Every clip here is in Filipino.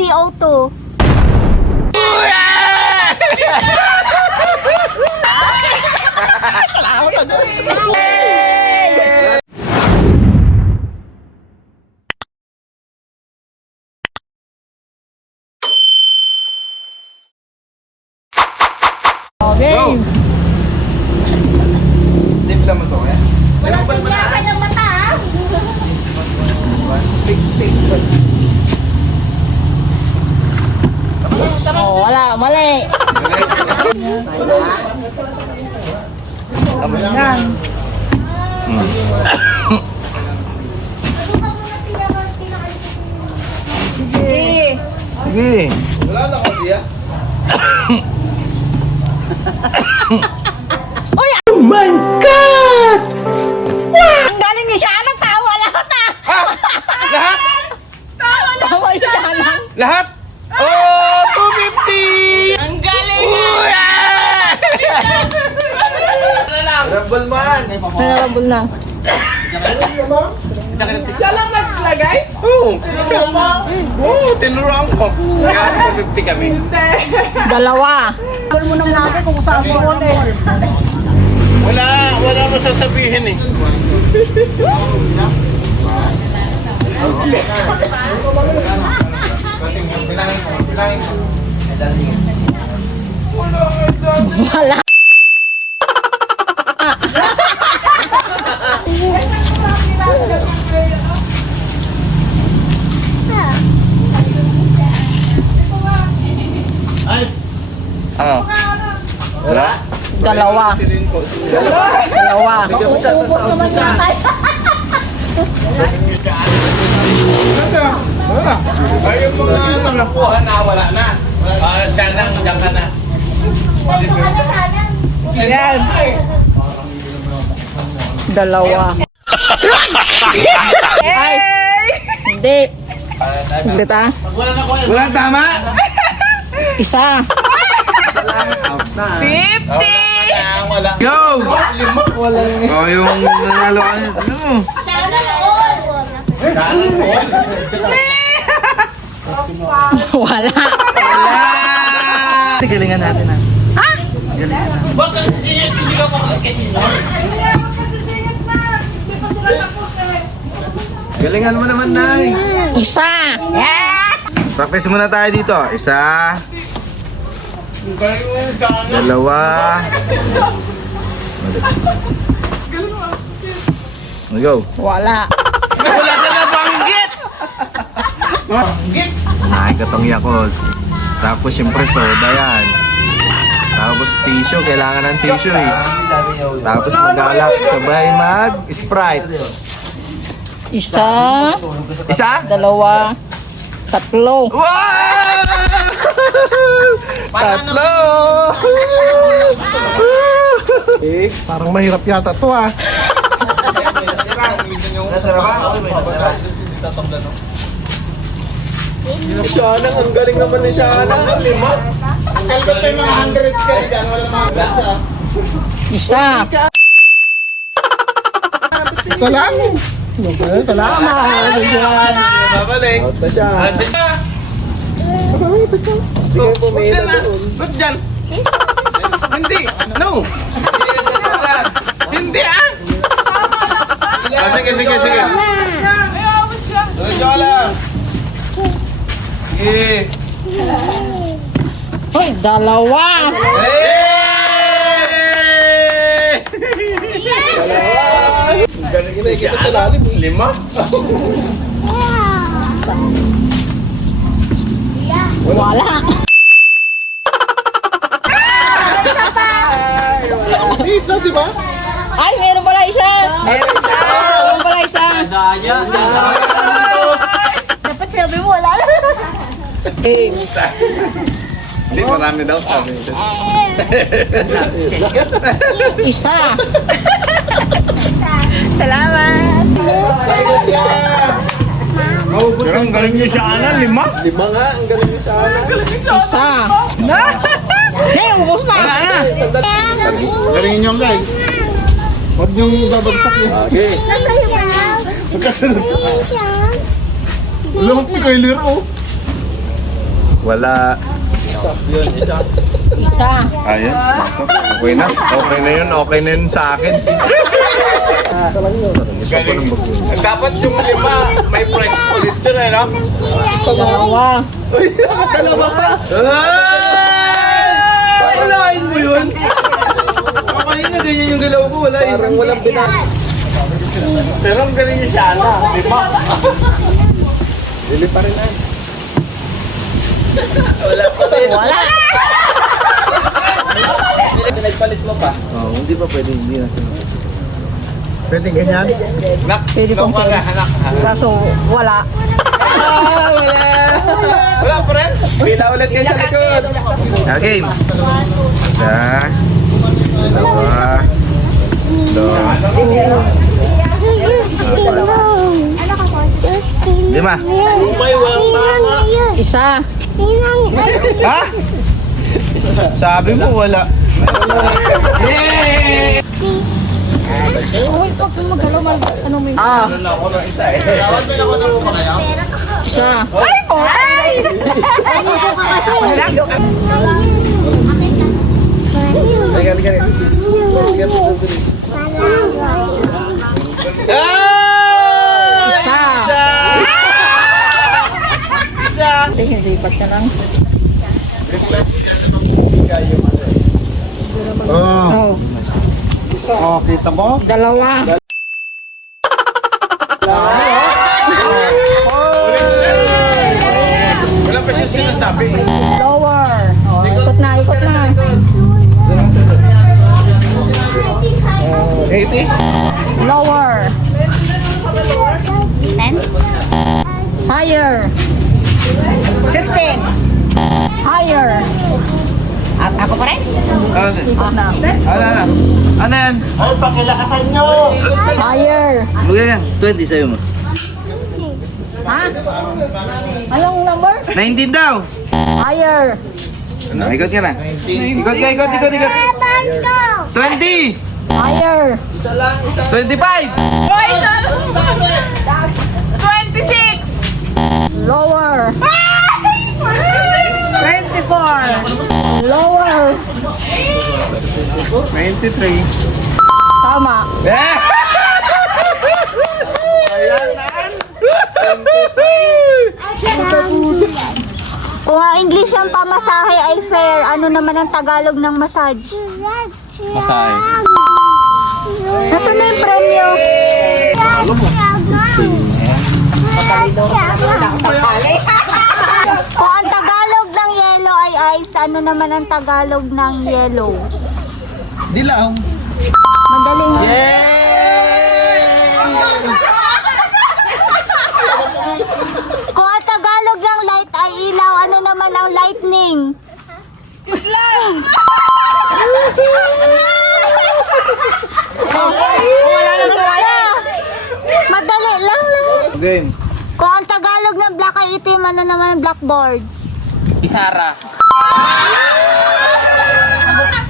CO2. Okay. Timpla mo to eh. Walang tingnan ng mata, ah. Tik. Oh, wala, mali. Yan. Sige. Sige. Wala na kasi ah. Uy! Oh my God! Ang galing ni siya. Nagtawa lahat ah. Ah! Lahat? Tawa si Anang. Lahat? Oh, 250! Ang galing! Uy! Rambol man! Nanarabol na. Siya lang naglagay? Oo. Oo, tinuruan ko. Kaya 250 kami. Dalawa. Alam mo naman natin kung saan mo ulit. Wala mo sasabihin eh. Wala. Ano? Wala? Dalawa. Dalawa. Ubus naman yan tayo. Ay, yung mga nakuha na, wala na. Siya nang hanggang ka na. Yan. Dalawa. Ay. Hindi. Hindi ta. Wala tama? Isa. 50! Go! Oh, yung nanalo ka. Ano? Wala. Wala! Galingan natin ha. Ha? Galingan mo naman, Nay. Isa. Practice muna tayo dito. Isa. Dalawa. Go. Wala. Wala ka na banggit! Banggit? Nakikatong Yakult. Tapos siyempre soda yan. Tapos tissue. Kailangan ng tissue eh. Tapos mag-alak. Sabay mag-Sprite. Isa. Isa? Dalawa. Tatlo. Wow! Tatlo! Parang mahirap yata to ah. Siyanang, ang galing naman ni Siyanang. Lima. Akal ko tayo mga hundreds ka. Diyan wala mga gasa. Isa. Salamat. Salamat. Babalik. Out na siya. Sige. Bigay po may Diyan na. doon. Ba't dyan? Hindi. No. Hindi ah. Sige. Diyan lang. Sige. Hoy, dalawa. Galing kita sa lalim. Lima? Wala. Isa, di ba? Ay, meron pala isa. Meron pala isa. Dapat sabi mo, wala na. Hindi, marami daw sabi. Isa. Salamat. Pero ang galing niyo siya, Ana, lima? Lima nga, ang galing niya sa akin. Isa. Hey, ubos na. Galing niyo guys. Huwag niyong babagsak yun. Okay. Magkasunod. Lumok si Kyler oh. Wala. Isa. Ayan. Okay na. Okay na yun. Okay na yun sa akin. Isa pa ng bago. Dapat yung 5, may price ulit yun eh, no? Dalawa. Uy, dalawa pa! Pakalain mo yun? Ako kanina ganyan yung galaw ko, wala eh. Parang walang binang. Pero ang galing niya siya, 5. Lili pa rin na. Wala pa rin. Wala. Pinagpalit mo pa. Oh, hindi pa pwede. Hindi na. Pwede ganyan? Pwede kong sir. Kaso wala. Wala! Wala pa rin? Pila ulit kayo sa likod. Game. Isa. Dalawa. Lima. Umay, walang tama. Isa. Ha? Sabi mo wala. Uy, pag magalaw, ano mo yun? Ano ako ng isa eh. Tawad mo na ako ng pa kaya? Isa. Ay! Liga, liga, liga. Isa. Isa! Hindi pa ka lang. Oh, Oh. oh, kita mo? Dalawa. Wala pa siya sinasabi. Lower. Oh, ikot na, ikot na. 80? Lower. 10? Higher. 15? Higher. At ako pa rin? Ikot na. Ano yan? Ay, pakilakasan nyo! Higher. Lugay yan. 20 sa'yo mo. Ha? Anong number? 19 daw. Higher. Ano, ikot ka na. Ikot ka, ikot. 20! Higher. 25! 26! Lower. 24! Lower. 23. Tama. Eh! Kung ang English ang pamasahe ay fair, ano naman ang Tagalog ng massage? Masay. Nasaan na yung premyo? Kung ang Tagalog ng yellow ay ice, ano naman ang Tagalog ng yellow? Dilaw. Madaling. Kung ang Tagalog ng light ay ilaw, ano naman ang lightning? Wala na wala. Madali lang. Game. Kung ang Tagalog ng black ay itim, ano naman ang blackboard? Pisara.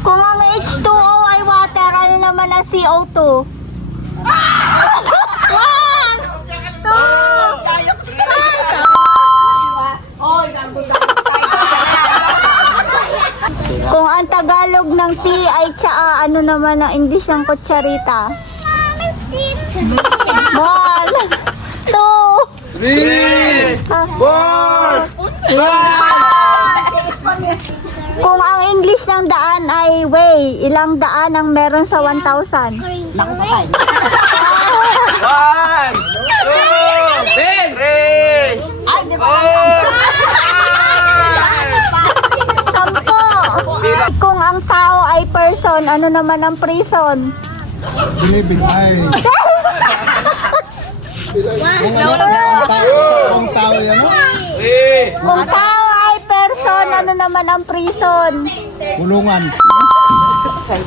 Kung ang H2O ay water, ano naman ang CO2? One! Two! Kung ang Tagalog ng tea ay tsaa, ano naman ang English ng kutsarita? One! Two! 3! 4! Kung ang English ng daan ay way, ilang daan ang meron sa 1,000? 1! 2! 3! Sampo! Kung ang tao ay person, ano naman ang prison? Bilibid ay. Kung tao yan, no? Kung tao ay person, ano naman ang prison? Kulungan.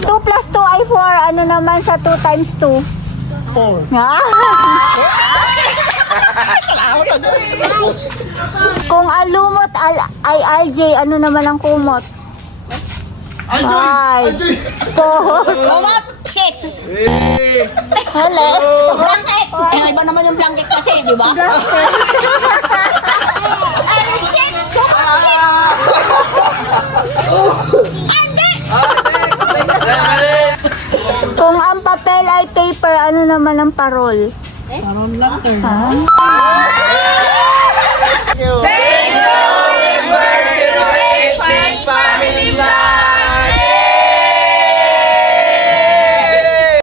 2 plus 2 ay 4, ano naman sa 2 times 2? 4. Ha? Kung ang lumot ay algae, ano naman ang kumot? Ay, Ay. Joy! 4. Kumot! Sheets! Hello? Blanket! Eh, iba naman yung blanket kasi, di ba? Sheets! Kumot! Sheets! naman ang parol? Parang lang, Ha?